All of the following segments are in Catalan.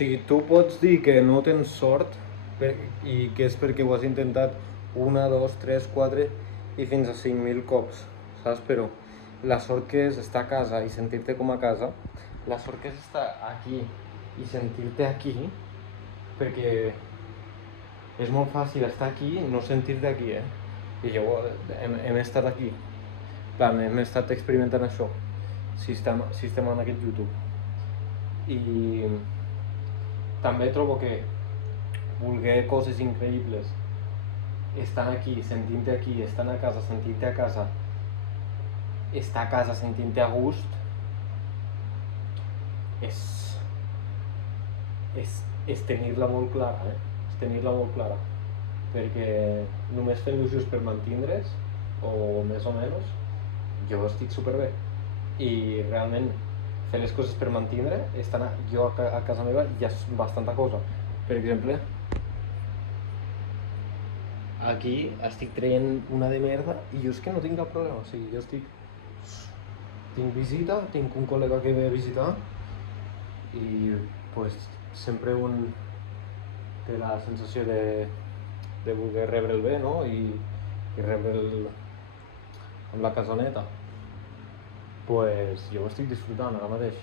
sigui, tu pots dir que no tens sort i que és perquè ho has intentat 1, 2, 3, 4 i fins a 5.000 cops, saps? Però la sort que és estar a casa i sentir-te com a casa, la sort que és estar aquí i sentir-te aquí, perquè és molt fàcil estar aquí i no sentir-te aquí, I jo hem estat aquí, hem estat experimentant això, si estem en aquest YouTube. I també trobo que voler coses increïbles, estant aquí, sentint-te aquí, estant a casa, sentint-te a casa, estar a casa sentint-te a gust, és tenir-la molt clara, És tenir-la molt clara. Perquè només fent il·lusions per mantindre's, o més o menys, jo estic superbé. I realment fer les coses per mantindre, estar jo a casa meva ja és bastanta cosa. Per exemple, aquí estic traient una de merda i jo és que no tinc cap problema. O sigui, jo tinc visita, tinc un col·lega que ve a visitar i pues, sempre un té la sensació de voler rebre'l bé, no? I rebre'l amb la casa neta. Pues jo ho estic disfrutant ara mateix.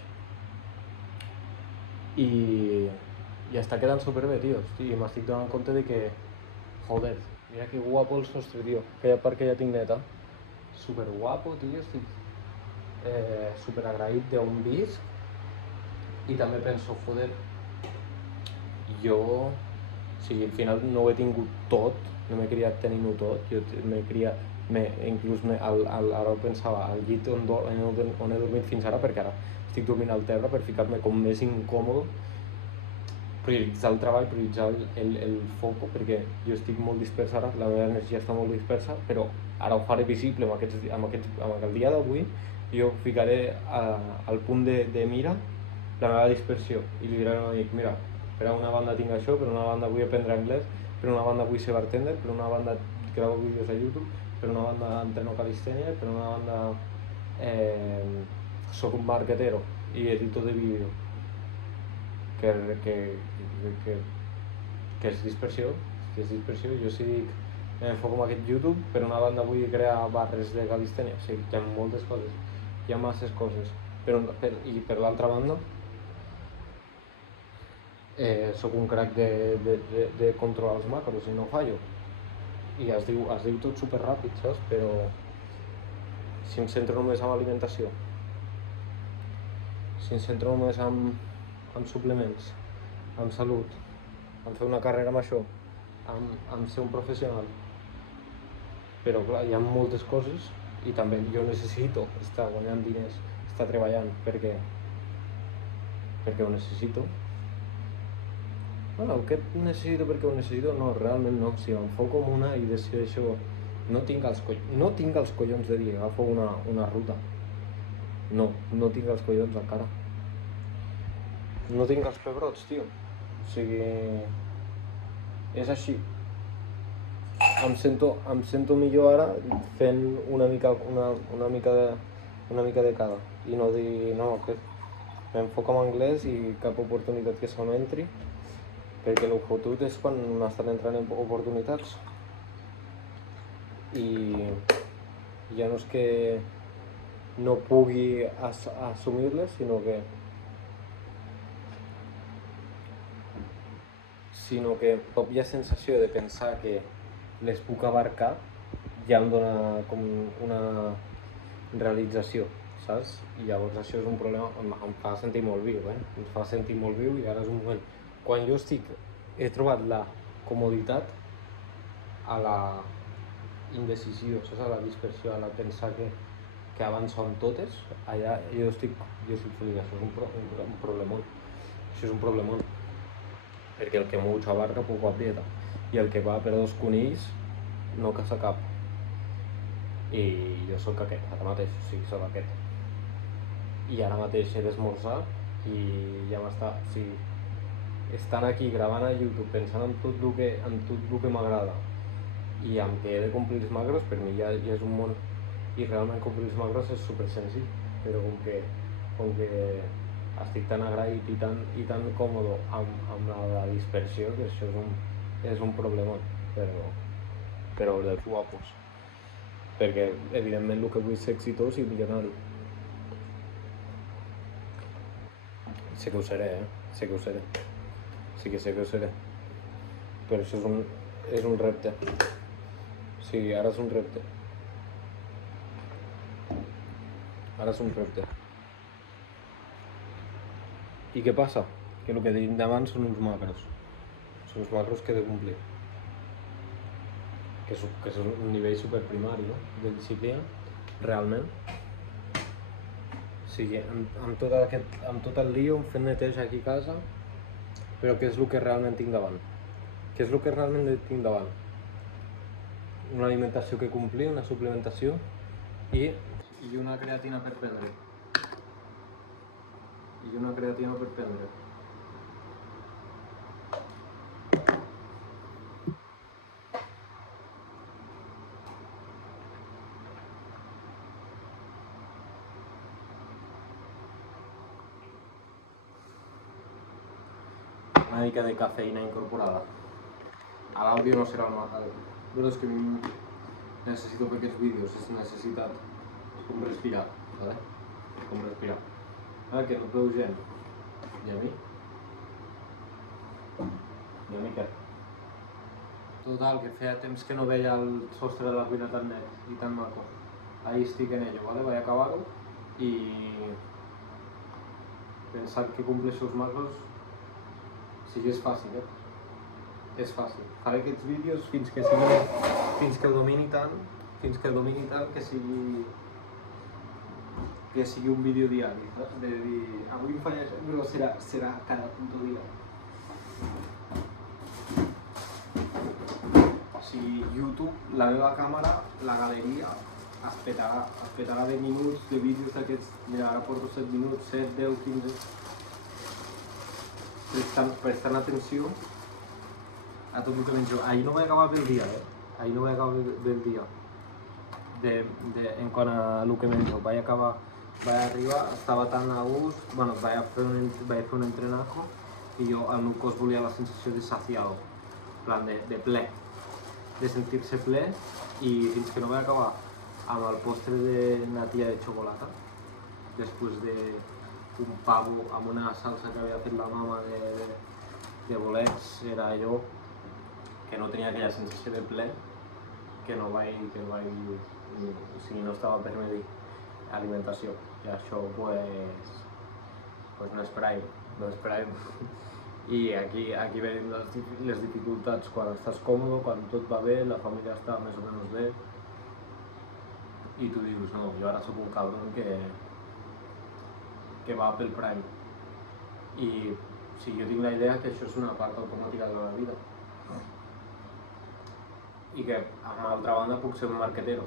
I està quedant superbé, tio. Hosti, m'estic donant compte de que, joder, mira que guapo el sostre, tio. Aquella part que ja tinc neta. Super guapo, tio. Estic super agraït d'on visc. I també penso, joder, jo, o sigui, al final no ho he tingut tot, no m'he criat tenint-ho tot, jo m'he criat, inclús ara ho pensava, al llit on he dormit fins ara, perquè ara estic dormint al terra per ficar-me com més incòmode, prioritzar el treball, prioritzar el foco, perquè jo estic molt dispers ara, la meva energia està molt dispersa, però ara ho faré visible amb el dia d'avui, jo ficaré al punt de mira la meva dispersió i li diré a l'amic, mira, per una banda tinc això, per una banda vull aprendre anglès, per una banda vull ser bartender, per una banda gravo vídeos a YouTube, per una banda entreno calistènia, per una banda soc un marketero i editor de vídeo, que és dispersió, jo si dic m'enfoco en aquest YouTube, per una banda vull crear barres de calistènia, o sigui, hi ha moltes coses, hi ha masses coses, i per l'altra banda soc un crack de controlar els macros i no fallo. I es diu tot super ràpid, saps? Però si em centro només en alimentació, si em centro només en suplements, en salut, en fer una carrera amb això, en ser un professional, però clar, hi ha moltes coses i també jo necessito estar guanyant diners, estar treballant perquè ho necessito. Bueno, què necessito perquè ho necessito? No, realment no. Si m'enfoco en una i decideixo... No tinc els collons de dir agafo una ruta. No tinc els collons encara. No tinc els pebrots, tio. O sigui... És així. Em sento millor ara fent una mica de cada. I no dir, no, que m'enfoco en anglès i cap oportunitat que se m'entri. Perquè el fotut és quan m'estan entrant oportunitats i ja no és que no pugui assumir-les, sinó que hi ha sensació de pensar que les puc abarcar ja em dona com una realització, saps? I llavors això és un problema, em fa sentir molt viu, em fa sentir molt viu i ara és un moment. Quan jo he trobat la comoditat a la indecisió, saps? A la dispersió, a la pensar que abans són totes, allà jo estic feliç, això és un problemón. Això és un problemón, perquè el que mucho abarca poco aprieta, i el que va per dos conills no caça cap. I jo sóc aquest, ara mateix, sí, sóc aquest. I ara mateix he d'esmorzar i ja m'està, sí, estant aquí gravant a YouTube pensant en tot el que m'agrada i amb que he de complir els macros, per mi ja és un món i realment complir els macros és super senzill, però com que estic tan agraït i tan còmode amb la dispersió que això és un problemot, però dels guapos. Perquè, evidentment, el que vull és ser exitós i milionari. Sé que ho seré, sé que ho seré. Sí que sé que ho seré. Però això és un repte. Sí, ara és un repte. Ara és un repte. I què passa? Que el que he dit davant són uns macros. Són uns macros que he de complir. Que és un nivell superprimari, no? De disciplina, realment. O sigui, amb tot el lío, fent neteja aquí a casa, però què és el que realment tinc davant? Què és el que realment tinc davant? Una alimentació que complir, una suplementació i una creatina per prendre. Una mica de cafeïna incorporada. A l'àudio no serà el mateix. Però és que necessito fer aquests vídeos, és necessitat. És com respirar, ¿vale? Com respirar. Que no veu gent. I a mi? I a mi què? Total, que feia temps que no veia el sostre de la cuina tan net i tan maco. Ahí estic en ello, ¿vale? Vaig a acabar-ho i pensar que compleixo els macros sí que és fàcil, És fàcil. Faré aquests vídeos fins que ho domini tant, que sigui un vídeo diari, saps? De dir, avui em faig això, però serà cada puto dia. O sigui, YouTube, la meva càmera, la galeria, es petarà de minuts de vídeos d'aquests, mira, ara porto 7 minuts, 7, 10, 15... prestant atenció a tot el que menjo. Ahir no vaig acabar bé el dia, Ahir no vaig acabar bé el dia. En quant a el que menjo, vaig arribar, estava tan a gust, bueno, vaig fer un entrenaco i el meu cos volia la sensació de saciado, en plan de ple, de sentir-se ple, i fins que no vaig acabar amb el postre de natilla de xocolata, després d'un pavo amb una salsa que havia fet la mama de bolets, era allò que no tenia aquella sensació de ple, que no vaig, o sigui, no estava per medir alimentació, i això pues no esperàvem. I aquí venen les dificultats, quan estàs còmode, quan tot va bé, la família està més o menys bé, i tu dius, no, jo ara soc un cabron que va pel prime. I jo tinc la idea que això és una part automàtica de la vida. I que, a l'altra banda, puc ser un marquetero.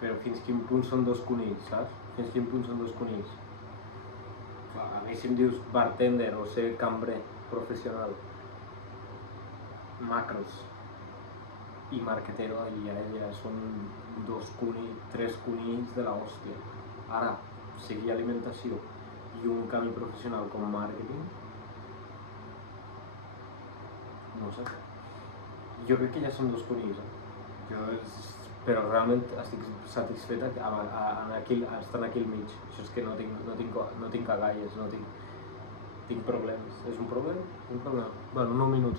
Però fins quin punt són dos conills, saps? Fins quin punt són dos conills. A mi si em dius bartender o ser cambrer professional, macros i marquetero, ja són tres conills de l'hòstia. Ara, seguir alimentació i un camí professional com màrqueting, no sé. Jo crec que ja són dos conills, però realment estic satisfet estant aquí al mig. Això és que no tinc agalles, no tinc problemes. És un problema? Bueno, 9 minuts.